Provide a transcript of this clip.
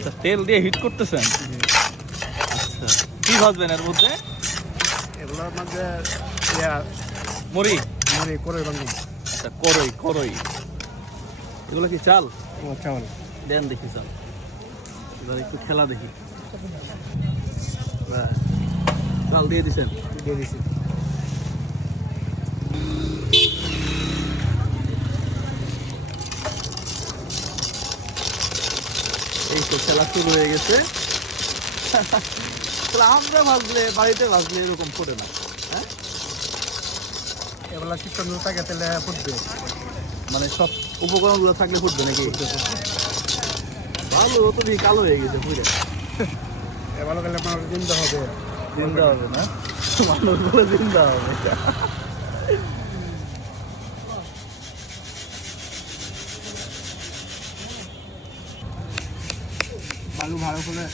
আচ্ছা, তেল দিয়ে হিট করতেছেন। আচ্ছা, কি ভাজবেন এর মধ্যে? এগুলোর মধ্যে মুড়ি। মুড়ি করে বাংলা। আচ্ছা, করই করই। এগুলো কি চাল? ও চাউল দেন দেখি চাল। এবার একটু খেলা দেখি। বাহ, চাল দিয়ে দিছেন। দিয়ে দিছি। এই তো খেলা শুরু হয়ে গেছে। তাহলে আমরা ভাজলে, বাড়িতে ভাজলে এরকম করে না, হ্যাঁ? এগুলো চিকন থাকে তাহলে ফুটবে। মানে সব উপকরণগুলো থাকলে ফুটবে নাকি? ভালো তো দেখি কালো হয়ে গেছে পুরো। এবার গেলে আপনার জিন্দা হবে। জিন্দা হবে না, মানুষ বলে জিন্দা হবে। বালু ভালো করে